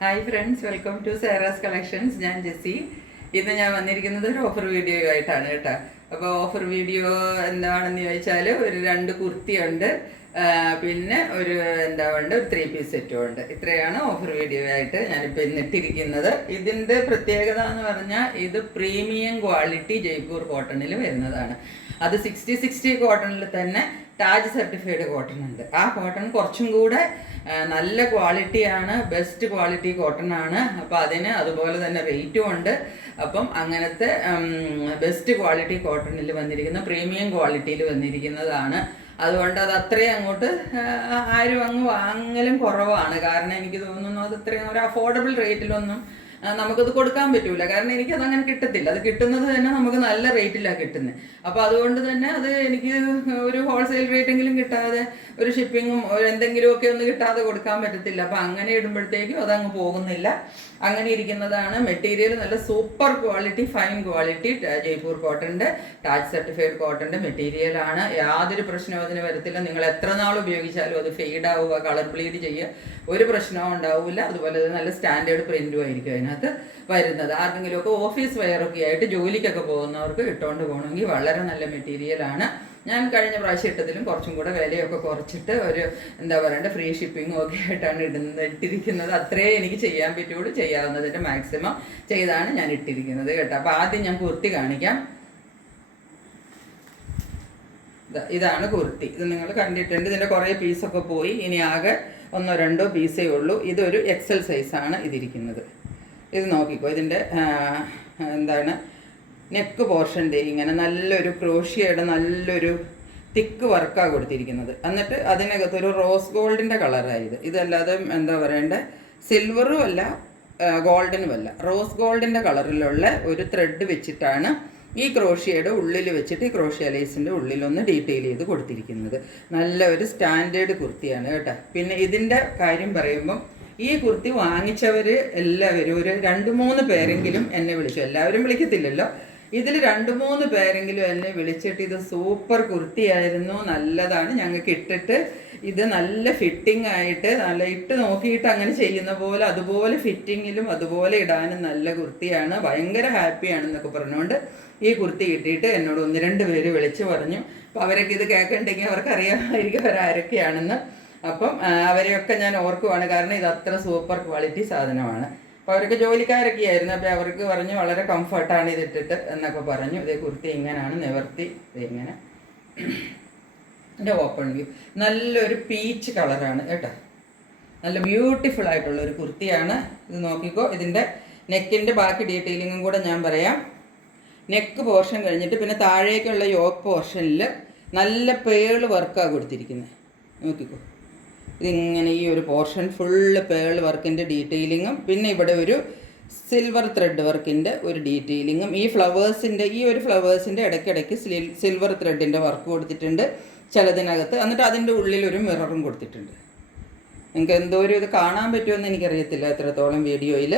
Hi friends, welcome to Sera's collections. ഞാൻ ജെസ്സി. ഇന്ന് ഞാൻ വന്നിരിക്കുന്നത് ഒരു ഓഫർ വീഡിയോ ആയിട്ടാണ് കേട്ടോ. അപ്പോൾ ഓഫർ വീഡിയോ എന്താണെന്ന് ചോദിച്ചാൽ ഒരു 2 കുർത്തിയുണ്ട്, പിന്നെ ഒരു ഉണ്ട്, ഒരു 3 പീസ് സെറ്റും ഉണ്ട്. ഇത്രയാണ് ഓഫർ വീഡിയോ ആയിട്ട് ഞാനിപ്പോൾ ഇന്നിട്ടിരിക്കുന്നത്. ഇതിൻ്റെ പ്രത്യേകത എന്ന് പറഞ്ഞാൽ ഇത് പ്രീമിയം ക്വാളിറ്റി ജയ്പൂർ കോട്ടണിൽ വരുന്നതാണ്. അത് 60 കോട്ടണിൽ തന്നെ ടാജ് സർട്ടിഫൈഡ് കോട്ടൺ ഉണ്ട്. ആ കോട്ടൺ കുറച്ചും കൂടെ നല്ല ക്വാളിറ്റിയാണ്, ബെസ്റ്റ് ക്വാളിറ്റി കോട്ടൺ ആണ്. അപ്പോൾ അതിന് അതുപോലെ തന്നെ റേറ്റും ഉണ്ട്. അപ്പം അങ്ങനത്തെ ബെസ്റ്റ് ക്വാളിറ്റി കോട്ടണിൽ വന്നിരിക്കുന്ന പ്രീമിയം ക്വാളിറ്റിയിൽ വന്നിരിക്കുന്നതാണ്. അതുകൊണ്ട് അത് അത്രയും അങ്ങോട്ട് ആരും അങ്ങ് വാങ്ങലും കുറവാണ്. കാരണം എനിക്ക് തോന്നുന്നു അത് അത്രയും ഒരു അഫോർഡബിൾ റേറ്റിലൊന്നും നമുക്കത് കൊടുക്കാൻ പറ്റൂല. കാരണം എനിക്കത് അങ്ങനെ കിട്ടത്തില്ല. അത് കിട്ടുന്നത് തന്നെ നമുക്ക് നല്ല റേറ്റിലാണ് കിട്ടുന്നത്. അപ്പോൾ അതുകൊണ്ട് തന്നെ അത് എനിക്ക് ഒരു ഹോൾസെയിൽ റേറ്റെങ്കിലും കിട്ടാതെ, ഒരു ഷിപ്പിങ്ങും എന്തെങ്കിലുമൊക്കെ ഒന്ന് കിട്ടാതെ കൊടുക്കാൻ പറ്റത്തില്ല. അപ്പോൾ അങ്ങനെ ഇടുമ്പോഴത്തേക്കും അതങ്ങ് പോകുന്നില്ല. അങ്ങനെ ഇരിക്കുന്നതാണ്. മെറ്റീരിയൽ നല്ല super quality, fine quality Jaipur കോട്ടൻ്റെ ടാജ് സർട്ടിഫൈഡ് കോട്ടൻ്റെ മെറ്റീരിയലാണ്. യാതൊരു പ്രശ്നവും അതിന് വരത്തില്ല. നിങ്ങൾ എത്ര നാൾ ഉപയോഗിച്ചാലും അത് ഫെയ്ഡ് ആവുക, കളർ ബ്ലീഡ് ചെയ്യുക, ഒരു പ്രശ്നവും ഉണ്ടാവില്ല. അതുപോലെ നല്ല സ്റ്റാൻഡേർഡ് പ്രിൻറ്റും ആയിരിക്കും അതിനകത്ത് വരുന്നത്. ആർക്കെങ്കിലുമൊക്കെ ഓഫീസ് വെയറൊക്കെ ആയിട്ട് ജോലിക്കൊക്കെ പോകുന്നവർക്ക് ഇട്ടുകൊണ്ട് പോകണമെങ്കിൽ വളരെ നല്ല മെറ്റീരിയലാണ്. ഞാൻ കഴിഞ്ഞ പ്രാവശ്യം ഇട്ടതിലും കുറച്ചും കൂടെ വിലയൊക്കെ കുറച്ചിട്ട് ഒരു ഫ്രീ ഷിപ്പിങ്ങും ഒക്കെ ആയിട്ടാണ് ഇട്ടിരിക്കുന്നത്. അത്രേ എനിക്ക് ചെയ്യാൻ പറ്റുള്ളൂ. ചെയ്യാവുന്നതിൻ്റെ മാക്സിമം ചെയ്താണ് ഞാൻ ഇട്ടിരിക്കുന്നത് കേട്ടോ. അപ്പോൾ ആദ്യം ഞാൻ കുർത്തി കാണിക്കാം. ഇതാണ് കുർത്തി. ഇത് നിങ്ങൾ കണ്ടിട്ടുണ്ട്. ഇതിൻ്റെ കുറേ പീസൊക്കെ പോയി. ഇനി ആകെ 1-2 പീസേ ഉള്ളൂ. ഇതൊരു എക്സൽ സൈസാണ് ഇതിരിക്കുന്നത്. ഇത് നോക്കിക്കോ. ഇതിൻ്റെ നെക്ക് പോർഷൻ്റെ ഇങ്ങനെ നല്ലൊരു ക്രോഷിയയുടെ നല്ലൊരു തിക്ക് വർക്കാണ് കൊടുത്തിരിക്കുന്നത്. എന്നിട്ട് അതിനകത്തൊരു റോസ് ഗോൾഡിൻ്റെ കളറായത്. ഇതല്ലാതെ സിൽവറും അല്ല ഗോൾഡനും അല്ല, റോസ് ഗോൾഡിൻ്റെ കളറിലുള്ള ഒരു ത്രെഡ് വെച്ചിട്ടാണ് ഈ ക്രോഷിയയുടെ ഉള്ളിൽ വെച്ചിട്ട് ഈ ക്രോഷ്യ ലേസിൻ്റെ ഉള്ളിലൊന്ന് ഡീറ്റെയിൽ ചെയ്ത് കൊടുത്തിരിക്കുന്നത്. നല്ല ഒരു സ്റ്റാൻഡേർഡ് കുർത്തിയാണ് കേട്ടോ. പിന്നെ ഇതിൻ്റെ കാര്യം പറയുമ്പം ഈ കുർത്തി വാങ്ങിച്ചവർ എല്ലാവരും ഒരു 2-3 പേരെങ്കിലും എന്നെ വിളിച്ചു. എല്ലാവരും വിളിക്കത്തില്ലല്ലോ. ഇതിൽ 2-3 പേരെങ്കിലും എന്നെ വിളിച്ചിട്ട് ഇത് സൂപ്പർ കുർത്തിയായിരുന്നു, നല്ലതാണ്, ഞങ്ങൾക്ക് ഇട്ടിട്ട് ഇത് നല്ല ഫിറ്റിംഗ് ആയിട്ട് നല്ല ഇട്ട് നോക്കിയിട്ട് അങ്ങനെ ചെയ്യുന്ന പോലെ അതുപോലെ ഫിറ്റിങ്ങിലും അതുപോലെ ഇടാനും നല്ല കുർത്തിയാണ്, ഭയങ്കര ഹാപ്പിയാണെന്നൊക്കെ പറഞ്ഞുകൊണ്ട് ഈ കുർത്തി കിട്ടിയിട്ട് എന്നോട് 1-2 പേര് വിളിച്ച് പറഞ്ഞു. അപ്പോൾ അവരൊക്കെ ഇത് കേൾക്കണ്ടെങ്കിൽ അവർക്കറിയാമായിരിക്കും അവരാരൊക്കെയാണെന്ന്. അപ്പം അവരെയൊക്കെ ഞാൻ ഓർക്കുവാണ്. കാരണം ഇത് അത്ര സൂപ്പർ ക്വാളിറ്റി സാധനമാണ്. അപ്പോൾ അവർക്ക് ജോലിക്കാരൊക്കെ ആയിരുന്നു. അപ്പോൾ അവർക്ക് പറഞ്ഞു വളരെ കംഫർട്ടാണ് ഇതിട്ടിട്ട് എന്നൊക്കെ പറഞ്ഞു. ഇതേ കുർത്തി ഇങ്ങനെയാണ് നിവർത്തി. ഇതിങ്ങനെ എൻ്റെ ഓപ്പൺ വ്യൂ നല്ലൊരു പീച്ച് കളറാണ് കേട്ടോ. നല്ല ബ്യൂട്ടിഫുൾ ആയിട്ടുള്ളൊരു കുർത്തിയാണ്. ഇത് നോക്കിക്കോ. ഇതിൻ്റെ നെക്കിൻ്റെ ബാക്കി ഡീറ്റെയിലിങ്ങും കൂടെ ഞാൻ പറയാം. നെക്ക് പോർഷൻ കഴിഞ്ഞിട്ട് പിന്നെ താഴേക്കുള്ള യോക്ക് പോർഷനിൽ നല്ല പേള് വർക്കാണ് കൊടുത്തിരിക്കുന്നത്. നോക്കിക്കോ. ഇതിങ്ങനെ ഈ ഒരു പോർഷൻ ഫുള്ള് പേൾ വർക്കിൻ്റെ ഡീറ്റെയിലിങ്ങും പിന്നെ ഇവിടെ ഒരു സിൽവർ ത്രെഡ് വർക്കിൻ്റെ ഒരു ഡീറ്റെയിലിങ്ങും ഈ ഒരു ഫ്ലവേഴ്സിൻ്റെ ഇടയ്ക്കിടയ്ക്ക് സിൽവർ ത്രെഡിൻ്റെ വർക്ക് കൊടുത്തിട്ടുണ്ട് ചിലതിനകത്ത്. എന്നിട്ട് അതിൻ്റെ ഉള്ളിലൊരു മിററും കൊടുത്തിട്ടുണ്ട്. നിങ്ങൾക്ക് എന്തോരം ഇത് കാണാൻ പറ്റുമെന്ന് എനിക്കറിയത്തില്ല എത്രത്തോളം വീഡിയോയിൽ.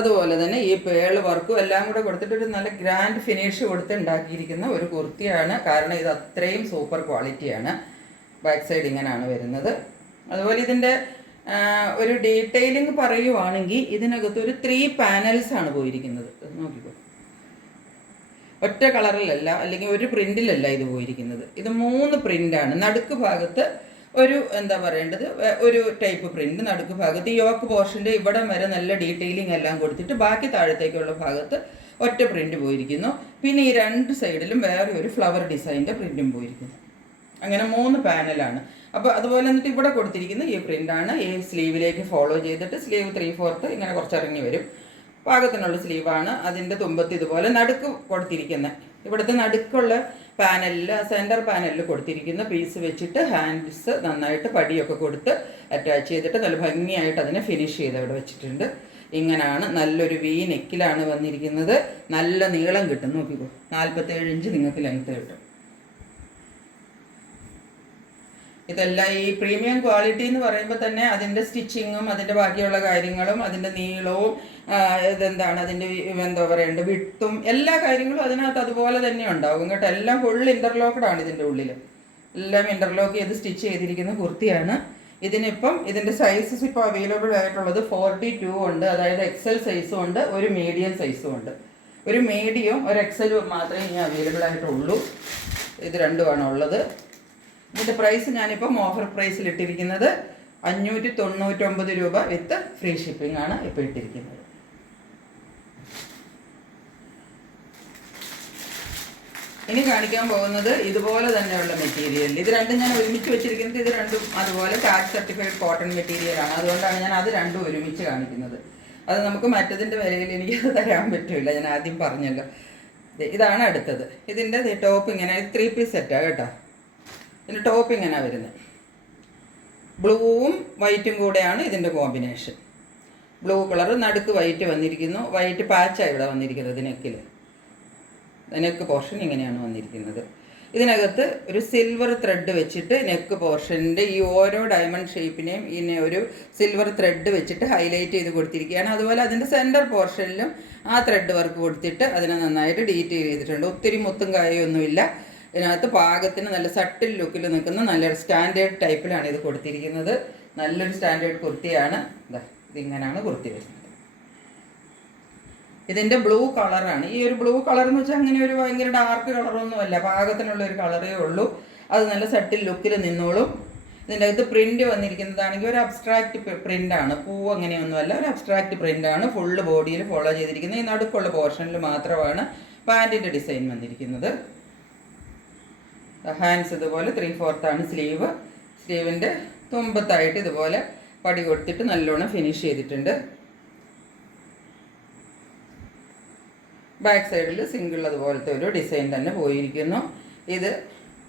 അതുപോലെ തന്നെ ഈ പേൾ വർക്കും എല്ലാം കൂടെ കൊടുത്തിട്ടൊരു നല്ല ഗ്രാൻഡ് ഫിനിഷ് കൊടുത്ത് ഉണ്ടാക്കിയിരിക്കുന്ന ഒരു കുർത്തിയാണ്. കാരണം ഇത് അത്രയും സൂപ്പർ ക്വാളിറ്റിയാണ്. ബാക്ക് സൈഡ് ഇങ്ങനെയാണ് വരുന്നത്. അതുപോലെ ഇതിൻ്റെ ഒരു ഡീറ്റെയിലിംഗ് പറയുവാണെങ്കിൽ ഇതിനകത്ത് ഒരു 3 പാനൽസാണ് പോയിരിക്കുന്നത്. നോക്കിക്കോ. ഒറ്റ കളറിലല്ല, അല്ലെങ്കിൽ ഒരു പ്രിൻറ്റിലല്ല ഇത് പോയിരിക്കുന്നത്. ഇത് 3 പ്രിൻ്റാണ്. നടുക്ക് ഭാഗത്ത് ഒരു ഒരു ടൈപ്പ് പ്രിൻ്റ് നടുക്ക് ഭാഗത്ത് ഈ യോക്ക് പോർഷൻ്റെ ഇവിടം വരെ നല്ല ഡീറ്റെയിലിംഗ് എല്ലാം കൊടുത്തിട്ട് ബാക്കി താഴത്തേക്കുള്ള ഭാഗത്ത് ഒറ്റ പ്രിൻ്റ് പോയിരിക്കുന്നു. പിന്നെ ഈ 2 സൈഡിലും വേറെ ഒരു ഫ്ലവർ ഡിസൈൻ്റെ പ്രിൻറ്റും പോയിരിക്കുന്നു. അങ്ങനെ 3 പാനലാണ്. അപ്പോൾ അതുപോലെ എന്നിട്ട് ഇവിടെ കൊടുത്തിരിക്കുന്ന ഈ പ്രിൻ്റാണ് ഈ സ്ലീവിലേക്ക് ഫോളോ ചെയ്തിട്ട് സ്ലീവ് 3/4 ഇങ്ങനെ കുറച്ചിറങ്ങി വരും. പാകത്തിനുള്ള സ്ലീവാണ്. അതിൻ്റെ തുമ്പത്ത് ഇതുപോലെ നടുക്ക് കൊടുത്തിരിക്കുന്നത്. ഇവിടുത്തെ നടുക്കുള്ള പാനലിൽ സെൻറ്റർ പാനലിൽ കൊടുത്തിരിക്കുന്ന പീസ് വെച്ചിട്ട് ഹാൻഡ്സ് നന്നായിട്ട് പടിയൊക്കെ കൊടുത്ത് അറ്റാച്ച് ചെയ്തിട്ട് നല്ല ഭംഗിയായിട്ട് അതിനെ ഫിനിഷ് ചെയ്ത് അവിടെ വെച്ചിട്ടുണ്ട്. ഇങ്ങനെയാണ്. നല്ലൊരു വി നെക്കിലാണ് വന്നിരിക്കുന്നത്. നല്ല നീളം കിട്ടും. നോക്കിക്കോ. 47 ഇഞ്ച് നിങ്ങൾക്ക് ലെങ്ത്ത് കിട്ടും. ഇതെല്ലാം ഈ പ്രീമിയം ക്വാളിറ്റി എന്ന് പറയുമ്പോൾ തന്നെ അതിൻ്റെ സ്റ്റിച്ചിങ്ങും അതിൻ്റെ ബാക്കിയുള്ള കാര്യങ്ങളും അതിൻ്റെ നീളവും അതിൻ്റെ വിട്ടും എല്ലാ കാര്യങ്ങളും അതിനകത്ത് അതുപോലെ തന്നെ ഉണ്ടാവും കേട്ടോ. എല്ലാം ഫുൾ ഇൻ്റർലോക്കഡ് ആണ് ഇതിൻ്റെ ഉള്ളിൽ. എല്ലാം ഇൻ്റർലോക്ക് ചെയ്ത് സ്റ്റിച്ച് ചെയ്തിരിക്കുന്ന കുർത്തിയാണ്. ഇതിനിപ്പം ഇതിൻ്റെ സൈസസ് ഇപ്പോൾ അവൈലബിൾ ആയിട്ടുള്ളത് 42 ഉണ്ട്, അതായത് എക്സൽ സൈസും ഉണ്ട്, ഒരു മീഡിയം സൈസും ഉണ്ട്. ഒരു മീഡിയം ഒരു എക്സലും മാത്രമേ ഇനി അവൈലബിൾ ആയിട്ടുള്ളൂ. ഇത് രണ്ടുമാണ് ഉള്ളത്. ഇതിൻ്റെ പ്രൈസ് ഞാനിപ്പം ഓഫർ പ്രൈസിൽ ഇട്ടിരിക്കുന്നത് 599 രൂപ വിത്ത് ഫ്രീ ഷിപ്പിംഗ് ആണ് ഇപ്പോൾ ഇട്ടിരിക്കുന്നത്. ഇനി കാണിക്കാൻ പോകുന്നത് ഇതുപോലെ തന്നെയുള്ള മെറ്റീരിയൽ. ഇത് രണ്ടും ഞാൻ ഒരുമിച്ച് വെച്ചിരിക്കുന്നത്, ഇത് രണ്ടും അതുപോലെ ടാഗ് സർട്ടിഫൈഡ് കോട്ടൺ മെറ്റീരിയലാണ്. അതുകൊണ്ടാണ് ഞാൻ അത് രണ്ടും ഒരുമിച്ച് കാണിക്കുന്നത്. അത് നമുക്ക് മറ്റതിൻ്റെ വിലയിൽ എനിക്കത് തരാൻ പറ്റില്ല, ഞാൻ ആദ്യം പറഞ്ഞല്ലോ. ഇതാണ് അടുത്തത്. ഇതിൻ്റെ ടോപ്പ് ഇങ്ങനെ 3 പീസ് സെറ്റാണ് കേട്ടോ. ഇതിൻ്റെ ടോപ്പ് ഇങ്ങനെയാണ് വരുന്നത്. ബ്ലൂവും വൈറ്റും കൂടെയാണ് ഇതിൻ്റെ കോമ്പിനേഷൻ. ബ്ലൂ കളർ, നടുക്ക് വൈറ്റ് വന്നിരിക്കുന്നു. വൈറ്റ് പാച്ചാണ് ഇവിടെ വന്നിരിക്കുന്നത് നെക്കിൽ. നെക്ക് പോർഷൻ ഇങ്ങനെയാണ് വന്നിരിക്കുന്നത്. ഇതിനകത്ത് ഒരു സിൽവർ ത്രെഡ് വെച്ചിട്ട് നെക്ക് പോർഷൻ്റെ ഈ ഓരോ ഡയമണ്ട് ഷേപ്പിനെയും ഇങ്ങനെ ഒരു സിൽവർ ത്രെഡ് വെച്ചിട്ട് ഹൈലൈറ്റ് ചെയ്ത് കൊടുത്തിരിക്കുകയാണ്. അതുപോലെ അതിൻ്റെ സെൻറ്റർ പോർഷനിലും ആ ത്രെഡ് വർക്ക് കൊടുത്തിട്ട് അതിനെ നന്നായിട്ട് ഡീറ്റെയിൽ ചെയ്തിട്ടുണ്ട്. ഒത്തിരി മുത്തും കായൊന്നുമില്ല. ഇതിനകത്ത് പാകത്തിന് നല്ല സട്ടിൽ ലുക്കിൽ നിൽക്കുന്ന നല്ലൊരു സ്റ്റാൻഡേർഡ് ടൈപ്പിലാണ് ഇത് കൊടുത്തിരിക്കുന്നത്. നല്ലൊരു സ്റ്റാൻഡേർഡ് കുർത്തിയാണ്. ഇതിങ്ങനെയാണ് കുർത്തി വരുന്നത്. ഇതിൻ്റെ ബ്ലൂ കളറാണ്. ഈ ഒരു ബ്ലൂ കളർ എന്ന് വെച്ചാൽ അങ്ങനെ ഒരു ഭയങ്കര ഡാർക്ക് കളറൊന്നുമല്ല, പാകത്തിനുള്ള ഒരു കളറേ ഉള്ളൂ. അത് നല്ല സട്ടിൽ ലുക്കിൽ നിന്നോളും. ഇതിൻ്റെ അകത്ത് പ്രിൻ്റ് വന്നിരിക്കുന്നതാണെങ്കിൽ ഒരു അബ്സ്ട്രാക്റ്റ് പ്രിൻ്റാണ്. പൂവ് അങ്ങനെയൊന്നുമല്ല, ഒരു അബ്സ്ട്രാക്റ്റ് പ്രിൻ്റാണ്. ഫുള്ള് ബോഡിയിൽ ഫോളോ ചെയ്തിരിക്കുന്നത്. ഈ നടുക്കുള്ള പോർഷനിൽ മാത്രമാണ് പാൻറ്റിൻ്റെ ഡിസൈൻ വന്നിരിക്കുന്നത്. ഹാൻഡ്സ് ഇതുപോലെ 3/4 ആണ് സ്ലീവ്. സ്ലീവിൻ്റെ തുമ്പത്തായിട്ട് ഇതുപോലെ പടി കൊടുത്തിട്ട് നല്ലോണം ഫിനിഷ് ചെയ്തിട്ടുണ്ട്. ബാക്ക് സൈഡിൽ സിംഗിൾ അതുപോലത്തെ ഒരു ഡിസൈൻ തന്നെ പോയിരിക്കുന്നു.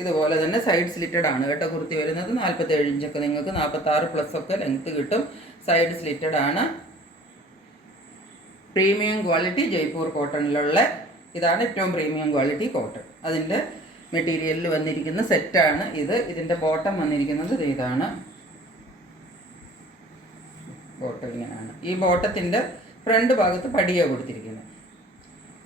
ഇതുപോലെ തന്നെ സൈഡ് സ്ലിറ്റഡ് ആണ് കേട്ടോ കുർത്തി വരുന്നത്. 47 ഇഞ്ചൊക്കെ നിങ്ങൾക്ക് 46+ ഒക്കെ ലെങ്ത്ത് കിട്ടും. സൈഡ് സ്ലിറ്റഡ് ആണ്. പ്രീമിയം ക്വാളിറ്റി ജയ്പൂർ കോട്ടണിലുള്ള ഇതാണ് ഏറ്റവും പ്രീമിയം ക്വാളിറ്റി കോട്ടൺ. അതിൻ്റെ മെറ്റീരിയലിൽ വന്നിരിക്കുന്ന സെറ്റാണ് ഇത്. ഇതിൻ്റെ ബോട്ടം വന്നിരിക്കുന്നത് ഇതാണ്. ബോട്ടം ഇങ്ങനെയാണ്. ഈ ബോട്ടത്തിൻ്റെ ഫ്രണ്ട് ഭാഗത്ത് പടിയാണ് കൊടുത്തിരിക്കുന്നത്.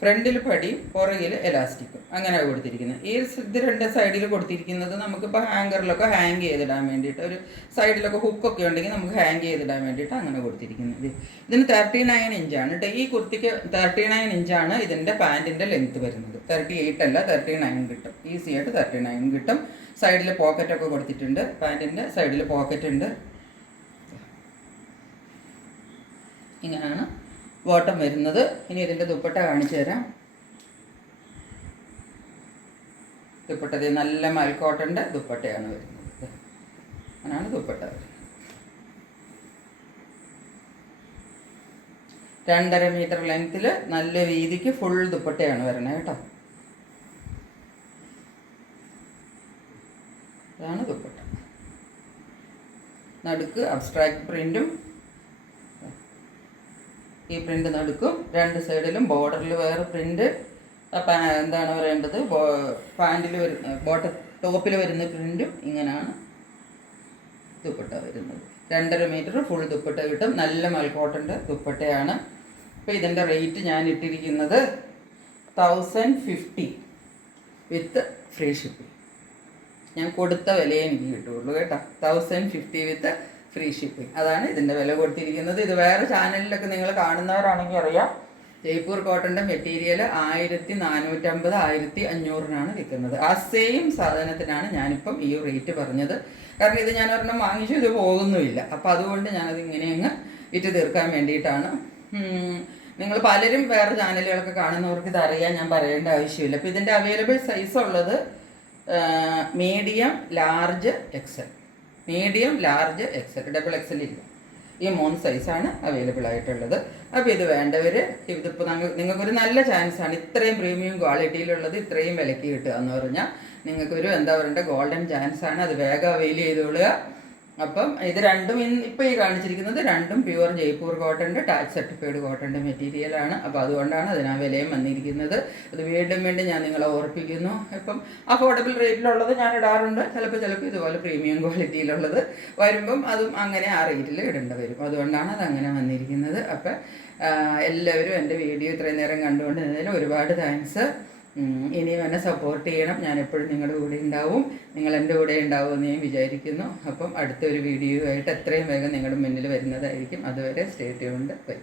ഫ്രണ്ടിൽ പടിയും പുറകിൽ എലാസ്റ്റിക്കും അങ്ങനെയാണ് കൊടുത്തിരിക്കുന്നത്. ഈ ഇത് രണ്ട് സൈഡിൽ കൊടുത്തിരിക്കുന്നത് നമുക്കിപ്പോൾ ഹാങ്കറിലൊക്കെ ഹാങ് ചെയ്തിടാൻ വേണ്ടിയിട്ട്, ഒരു സൈഡിലൊക്കെ ഹുക്കൊക്കെ ഉണ്ടെങ്കിൽ നമുക്ക് ഹാങ് ചെയ്തിടാൻ വേണ്ടിയിട്ട് അങ്ങനെ കൊടുത്തിരിക്കുന്നത്. ഇതിന് 39 ഇഞ്ചാണ് കേട്ടോ. ഈ കുർത്തിക്ക് 39 ഇഞ്ചാണ് ഇതിൻ്റെ പാൻറ്റിൻ്റെ ലെങ്ത്ത് വരുന്നത്. 38 അല്ല, 39 കിട്ടും. ഈസി ആയിട്ട് 39 കിട്ടും. സൈഡിൽ പോക്കറ്റൊക്കെ കൊടുത്തിട്ടുണ്ട്. പാൻറ്റിൻ്റെ സൈഡിൽ പോക്കറ്റ് ഉണ്ട്. ഇങ്ങനെയാണ് ബോട്ടം വരുന്നത്. ഇനി ഇതിൻ്റെ ദുപ്പട്ട കാണിച്ചു തരാം. ദുപ്പട്ടത് നല്ല മൽക്കോട്ടൻ്റെ ദുപ്പട്ടയാണ് വരുന്നത്. അങ്ങനെയാണ് ദുപ്പട്ട വരുന്നത്. 2.5 മീറ്റർ ലെങ്ത്തിൽ നല്ല വീതിക്ക് ഫുൾ ദുപ്പട്ടയാണ് വരുന്നത് കേട്ടോ. ഇതാണ് ദുപ്പട്ട. നടുക്ക് അബ്സ്ട്രാക്ട് പ്രിൻറ്റും, ഈ പ്രിൻ്റ് നടുക്കും, രണ്ട് സൈഡിലും ബോർഡറിൽ വേറെ പ്രിൻ്റ്. എന്താണ് പറയേണ്ടത്, പാൻറ്റിൽ വരുന്ന ടോപ്പിൽ വരുന്ന പ്രിൻറ്റും ഇങ്ങനെയാണ് ദുപ്പട്ട വരുന്നത്. 2.5 മീറ്റർ ഫുൾ ദുപ്പട്ട കിട്ടും. നല്ല മൽക്കോട്ടൻ്റെ ദുപ്പട്ടയാണ്. അപ്പോൾ ഇതിൻ്റെ റേറ്റ് ഞാൻ ഇട്ടിരിക്കുന്നത് 1050 വിത്ത് ഫ്രീ ഷിപ്പിംഗ്. ഞാൻ കൊടുത്ത വിലയെ എനിക്ക് കിട്ടുള്ളൂ കേട്ടോ. 1050 വിത്ത് ഫ്രീ ഷിപ്പിംഗ്. അതാണ് ഇതിൻ്റെ വില കൊടുത്തിരിക്കുന്നത്. ഇത് വേറെ ചാനലിലൊക്കെ നിങ്ങൾ കാണുന്നവരാണെങ്കിൽ അറിയാം. ജയ്പൂർ കോട്ടൻ്റെ മെറ്റീരിയൽ 1450 1500 വിൽക്കുന്നത്. ആ സെയിം സാധനത്തിനാണ് ഞാനിപ്പം ഈ റേറ്റ് പറഞ്ഞത്. കാരണം ഇത് ഞാൻ ഒരെണ്ണം വാങ്ങിച്ചു, ഇത് പോകുന്നുമില്ല. അപ്പോൾ അതുകൊണ്ട് ഞാനത് ഇങ്ങനെ അങ്ങ് വിറ്റ് തീർക്കാൻ വേണ്ടിയിട്ടാണ്. നിങ്ങൾ പലരും വേറെ ചാനലുകളൊക്കെ കാണുന്നവർക്ക് ഇതറിയാൻ ഞാൻ പറയേണ്ട ആവശ്യമില്ല. അപ്പോൾ ഇതിൻ്റെ അവൈലബിൾ സൈസ് ഉള്ളത് medium, large, XL. Medium, large, XL, double XL ഇല്ല. ഈ 3 സൈസാണ് അവൈലബിൾ ആയിട്ടുള്ളത്. അപ്പോൾ ഇത് വേണ്ടവർ, ഇതിപ്പോൾ നിങ്ങൾക്കൊരു നല്ല ചാൻസാണ്. ഇത്രയും പ്രീമിയം ക്വാളിറ്റിയിലുള്ളത് ഇത്രയും വിലയ്ക്ക് കിട്ടുക എന്ന് പറഞ്ഞാൽ നിങ്ങൾക്കൊരു എന്താ പറയണ്ട ഗോൾഡൻ ചാൻസാണ്. അത് വേഗം അവൈൽ ചെയ്തോളുക. അപ്പം ഇത് രണ്ടും ഇപ്പോൾ ഈ കാണിച്ചിരിക്കുന്നത് രണ്ടും പ്യുവർ ജയ്പൂർ കോട്ടൻ്റെ ടാഗ് സർട്ടിഫൈഡ് കോട്ടൻ്റെ മെറ്റീരിയലാണ്. അപ്പോൾ അതുകൊണ്ടാണ് അതിനാ വിലയും വന്നിരിക്കുന്നത്. അത് വീണ്ടും ഞാൻ നിങ്ങളെ ഓർപ്പിക്കുന്നു. ഇപ്പം അഫോർഡബിൾ റേറ്റിലുള്ളത് ഞാൻ ഇടാറുണ്ട്. ചിലപ്പോൾ ഇതുപോലെ പ്രീമിയം ക്വാളിറ്റിയിലുള്ളത് വരുമ്പം അതും അങ്ങനെ ആ റേറ്റിൽ ഇടേണ്ടി വരും. അതുകൊണ്ടാണ് അതങ്ങനെ വന്നിരിക്കുന്നത്. അപ്പം എല്ലാവരും എൻ്റെ വീഡിയോ ഇത്രയും നേരം കണ്ടുകൊണ്ടിരുന്നതിന് ഒരുപാട് താങ്ക്സ്. ഇനിയും എന്നെ സപ്പോർട്ട് ചെയ്യണം. ഞാൻ എപ്പോഴും നിങ്ങളുടെ കൂടെ ഉണ്ടാവും. നിങ്ങൾ എൻ്റെ കൂടെ ഉണ്ടാവുമെന്ന് ഞാൻ വിചാരിക്കുന്നു. അപ്പം അടുത്തൊരു വീഡിയോ ആയിട്ട് എത്രയും വേഗം നിങ്ങളുടെ മുന്നിൽ വരുന്നതായിരിക്കും. അതുവരെ സ്റ്റേ ട്യൂൺഡ്. ബൈ.